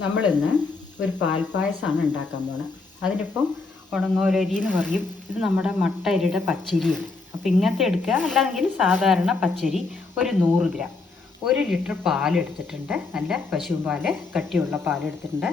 നമ്മളിന്ന് ഒരു പാൽപ്പായസമാണ് ഉണ്ടാക്കാൻ പോണത് അതിനിപ്പം ഉണങ്ങോലരി എന്ന് പറയും ഇത് നമ്മുടെ മട്ട അരിയുടെ പച്ചരിയാണ്. അപ്പോൾ ഇങ്ങനത്തെ എടുക്കുക അല്ലാതെങ്കിൽ സാധാരണ പച്ചരി ഒരു നൂറ് ഗ്രാം. ഒരു ലിറ്റർ പാലെടുത്തിട്ടുണ്ട് നല്ല പശുവും പാൽ കട്ടിയുള്ള പാലെടുത്തിട്ടുണ്ട്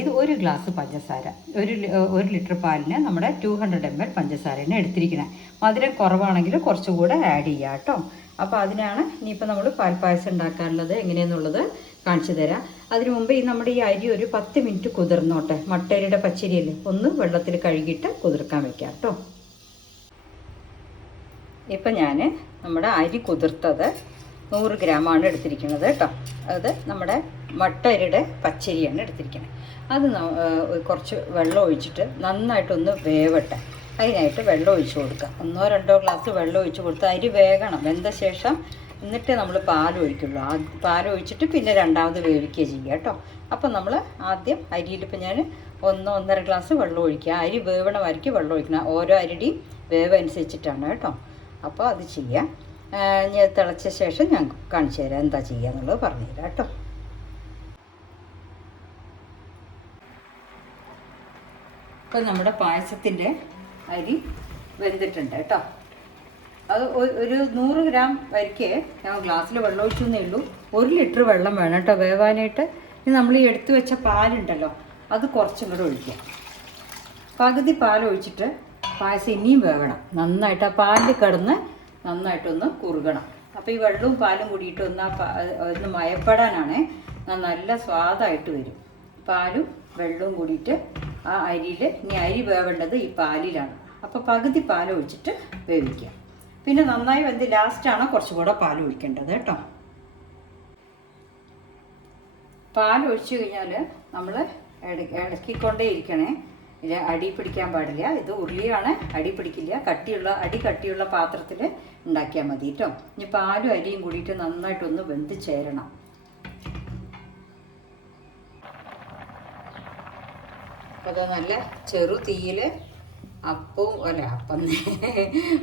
ഇത് ഒരു ഗ്ലാസ് പഞ്ചസാര. ഒരു ഒരു ലിറ്റർ പാലിന് നമ്മുടെ ടു ഹൺഡ്രഡ് എം എൽ പഞ്ചസാരയാണ് എടുത്തിരിക്കുന്നത്. മധുരം കുറവാണെങ്കിൽ കുറച്ചുകൂടെ ആഡ് ചെയ്യുക കേട്ടോ. അപ്പോൾ അതിനാണ് ഇനിയിപ്പോൾ നമ്മൾ പാൽപ്പായസം ഉണ്ടാക്കാനുള്ളത് എങ്ങനെയെന്നുള്ളത് കാണിച്ചു തരാം. അതിനു മുമ്പ് ഈ നമ്മുടെ ഈ അരി ഒരു പത്ത് മിനിറ്റ് കുതിർന്നോട്ടെ. മട്ടരിയുടെ പച്ചരിയല്ലേ? ഒന്ന് വെള്ളത്തിൽ കഴുകിയിട്ട് കുതിർക്കാൻ വെക്കാം കേട്ടോ. ഇപ്പം ഞാൻ നമ്മുടെ അരി കുതിർത്തത് നൂറ് ഗ്രാമാണ് എടുത്തിരിക്കുന്നത് കേട്ടോ. അത് നമ്മുടെ മട്ടരിയുടെ പച്ചരിയാണ് എടുത്തിരിക്കുന്നത്. അത് കുറച്ച് വെള്ളം ഒഴിച്ചിട്ട് നന്നായിട്ടൊന്ന് വേവട്ടെ. അതിനായിട്ട് വെള്ളം ഒഴിച്ചു കൊടുക്കുക. ഒന്നോ രണ്ടോ ഗ്ലാസ് വെള്ളം ഒഴിച്ച് കൊടുത്ത് അരി വേകണം. വെന്ത ശേഷം എന്നിട്ട് നമ്മൾ പാൽ ഒഴിക്കുള്ളൂ. ആ പാൽ ഒഴിച്ചിട്ട് പിന്നെ രണ്ടാമത് വേവിക്കുക ചെയ്യുക കേട്ടോ. അപ്പം നമ്മൾ ആദ്യം അരിയിൽ ഇപ്പം ഞാൻ ഒന്നോ ഒന്നര ഗ്ലാസ് വെള്ളം ഒഴിക്കുക. അരി വേവണ വരയ്ക്ക് വെള്ളം ഒഴിക്കണം. ഓരോ അരിയുടെയും വേവ് അനുസരിച്ചിട്ടാണ് കേട്ടോ. അപ്പോൾ അത് ചെയ്യാം ഞാൻ തിളച്ച ശേഷം ഞാൻ കാണിച്ചു തരാം എന്താ ചെയ്യുക എന്നുള്ളത് പറഞ്ഞു തരാം കേട്ടോ. ഇപ്പം നമ്മുടെ പായസത്തിന്റെ അരി വെന്തിട്ടുണ്ട് കേട്ടോ. അത് ഒരു നൂറ് ഗ്രാം വരിക്ക് ഞാൻ ഗ്ലാസ്സിൽ വെള്ളം ഒഴിച്ചെന്നേ ഉള്ളൂ. ഒരു ലിറ്റർ വെള്ളം വേണം കേട്ടോ വേവാനായിട്ട്. ഇനി നമ്മൾ ഈ എടുത്തു വെച്ച പാലുണ്ടല്ലോ അത് കുറച്ചും കൂടെ ഒഴിക്കാം. പകുതി പാൽ ഒഴിച്ചിട്ട് പായസം ഇനിയും വേവണം. നന്നായിട്ട് ആ പാലിൽ കിടന്ന് നന്നായിട്ടൊന്ന് കുറുകണം. അപ്പോൾ ഈ വെള്ളവും പാലും കൂടിയിട്ട് ഒന്ന് ഒന്ന് മയപ്പെടാനാണേ നല്ല സ്വാദായിട്ട് വരും. പാലും വെള്ളവും കൂടിയിട്ട് ആ അരിയിൽ ഇനി അരി വേവേണ്ടത് ഈ പാലിലാണ്. അപ്പോൾ പകുതി പാൽ ഒഴിച്ചിട്ട് വേവിക്കുക. പിന്നെ നന്നായി വെന്ത് ലാസ്റ്റാണ് കുറച്ചും കൂടെ പാൽ ഒഴിക്കേണ്ടത് കേട്ടോ. പാൽ ഒഴിച്ചു കഴിഞ്ഞാൽ നമ്മൾ ഇളക്കിക്കൊണ്ടേ ഇരിക്കണേ. ഇത് അടി പിടിക്കാൻ പാടില്ല. ഇത് ഉരുളിയാണ് അടി പിടിക്കില്ല. കട്ടിയുള്ള അടി കട്ടിയുള്ള പാത്രത്തിൽ ഉണ്ടാക്കിയാൽ മതി കേട്ടോ. ഇനി പാലും അരിയും കൂടിയിട്ട് നന്നായിട്ടൊന്ന് വെന്ത് ചേരണം. അപ്പോൾ നല്ല ചെറു തീയിൽ അപ്പവും അല്ല അപ്പം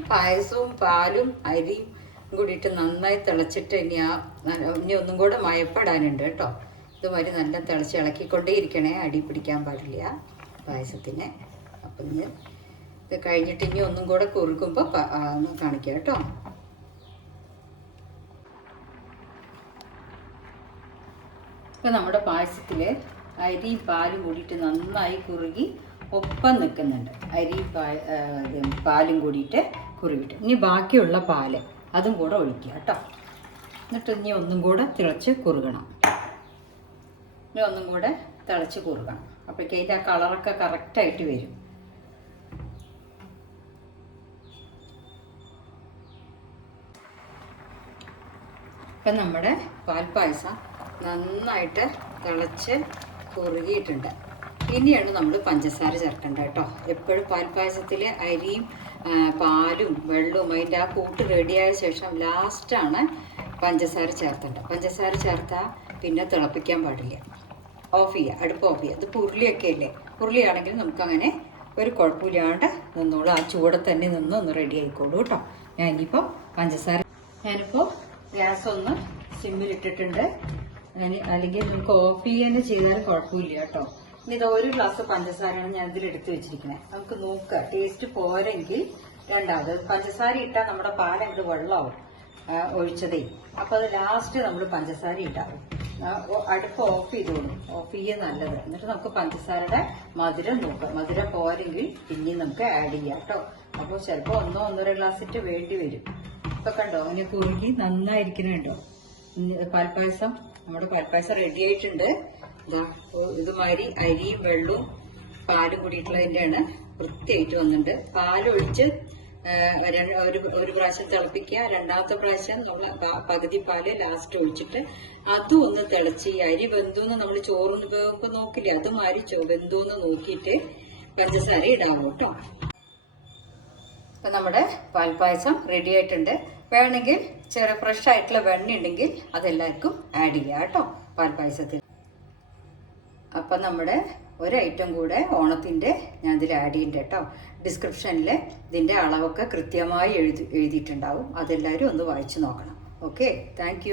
പായസവും പാലും അരിയും കൂടിയിട്ട് നന്നായി തിളച്ചിട്ട് ഇനി ആ ഇനി ഒന്നും കൂടെ മയപ്പെടാനുണ്ട് കേട്ടോ. ഇതുമാതിരി നല്ല തിളച്ച് ഇളക്കിക്കൊണ്ടേ ഇരിക്കണേ അടി പിടിക്കാൻ പാടില്ല പായസത്തിന്. അപ്പം ഇനി ഇത് കഴിഞ്ഞിട്ട് ഇനി ഒന്നും കൂടെ കുറുക്കുമ്പോൾ ഒന്ന് കാണിക്കാം കേട്ടോ. ഇപ്പം നമ്മുടെ പായസത്തിൽ അരിയും പാലും കൂടിയിട്ട് നന്നായി കുറുകി ഒപ്പം നിൽക്കുന്നുണ്ട്. അരി പാലും കൂടിയിട്ട് കുറുകിട്ട് ഇനി ബാക്കിയുള്ള പാൽ അതും കൂടെ ഒഴിക്കുക കേട്ടോ. എന്നിട്ട് ഇനി ഒന്നും കൂടെ തിളച്ച് കുറുകണം. ഇനി ഒന്നും കൂടെ തിളച്ച് കുറുകണം. അപ്പോഴേക്കും അതിന്റെ ആ കളറൊക്കെ കറക്റ്റായിട്ട് വരും. ഇപ്പം നമ്മുടെ പാൽപ്പായസം നന്നായിട്ട് തിളച്ച് കുറുകിയിട്ടുണ്ട്. ഇനിയാണ് നമ്മൾ പഞ്ചസാര ചേർക്കേണ്ടത് കേട്ടോ. എപ്പോഴും പാൽപ്പായസത്തിൽ അരിയും പാലും വെള്ളവും അതിന്റെ ആ കൂട്ട് റെഡിയായ ശേഷം ലാസ്റ്റാണ് പഞ്ചസാര ചേർത്തേണ്ടത്. പഞ്ചസാര ചേർത്താൽ പിന്നെ തിളപ്പിക്കാൻ പാടില്ല. ഓഫ് ചെയ്യുക അടുപ്പ് ഓഫ് ചെയ്യുക അത് പുരുളിയൊക്കെ അല്ലേ? പുരുളിയാണെങ്കിൽ നമുക്കങ്ങനെ ഒരു കുഴപ്പമില്ലാണ്ട് നിന്നോളൂ. ആ ചൂടെ തന്നെ നിന്ന് ഒന്ന് റെഡി ആയിക്കോളൂ കേട്ടോ. ഞാൻ ഇനിയിപ്പോൾ പഞ്ചസാര ഞാനിപ്പോൾ ഗ്യാസ് ഒന്ന് സിമ്മിലിട്ടിട്ടുണ്ട്. അല്ലെങ്കിൽ നമുക്ക് ഓഫ് ചെയ്യാൻ ചെയ്താൽ കുഴപ്പമില്ല കേട്ടോ. ഇനി ഇത് ഒരു ഗ്ലാസ് പഞ്ചസാരയാണ് ഞാൻ ഇതിൽ എടുത്തു വെച്ചിരിക്കുന്നത് നമുക്ക് നോക്കുക ടേസ്റ്റ് പോരെങ്കിൽ രണ്ടാമത് പഞ്ചസാര ഇട്ടാൽ നമ്മുടെ പാൽ വെള്ളമാവും ഒഴിച്ചതേ. അപ്പൊ അത് ലാസ്റ്റ് നമ്മൾ പഞ്ചസാര ഇട്ടാവും അടുപ്പ് ഓഫ് ചെയ്തോളൂ ഓഫ് ചെയ്യുക നല്ലത്. എന്നിട്ട് നമുക്ക് പഞ്ചസാരയുടെ മധുരം നോക്കാം. മധുരം പോരെങ്കിൽ പിന്നെയും നമുക്ക് ആഡ് ചെയ്യാം കേട്ടോ. അപ്പോൾ ചിലപ്പോൾ ഒന്നോ ഒന്നര ഗ്ലാസ് ഇട്ട് വേണ്ടി വരും. ഇപ്പൊ കണ്ടോ? അതിനെ കുറുകി നന്നായിരിക്കുന്നുണ്ടോ പാൽപ്പായസം? നമ്മുടെ പാൽപ്പായസം റെഡി ആയിട്ടുണ്ട്. ഇതാ ഇതുമാതിരി അരിയും വെള്ളവും പാലും കൂടിയിട്ടുള്ളതിന്റെയാണ് വൃത്തിയായിട്ട് വന്നിട്ടുണ്ട്. പാലൊഴിച്ച് ഒരു ഒരു പ്രാവശ്യം തിളപ്പിക്കുക രണ്ടാമത്തെ പ്രാവശ്യം നമ്മൾ പകുതി പാൽ ലാസ്റ്റ് ഒഴിച്ചിട്ട് അതും ഒന്ന് തിളച്ച് ഈ അരി വെന്തൂന്ന് നമ്മൾ ചോറിന് ഇപ്പൊ നോക്കില്ലേ? അതുമാതിരി വെന്തൂന്ന് നോക്കിയിട്ട് പഞ്ചസാര ഇടാവൂ കേട്ടോ ഇപ്പം നമ്മുടെ പാൽപ്പായസം റെഡി ആയിട്ടുണ്ട്. വേണമെങ്കിൽ ചെറിയ ഫ്രഷ് ആയിട്ടുള്ള വെണ്ണ ഉണ്ടെങ്കിൽ അതെല്ലാവർക്കും ആഡ് ചെയ്യാം കേട്ടോ പാൽപ്പായസത്തിൽ. അപ്പം നമ്മുടെ ഒരു ഐറ്റം കൂടെ ഓണത്തിന്റെ ഞാൻ ഇതിൽ ആഡ് ചെയ്യുന്നുണ്ട് കേട്ടോ. ഡിസ്ക്രിപ്ഷനിൽ ഇതിന്റെ അളവൊക്കെ കൃത്യമായി എഴുതി എഴുതിയിട്ടുണ്ടാവും. അതെല്ലാവരും ഒന്ന് വായിച്ചു നോക്കണം. Okay thank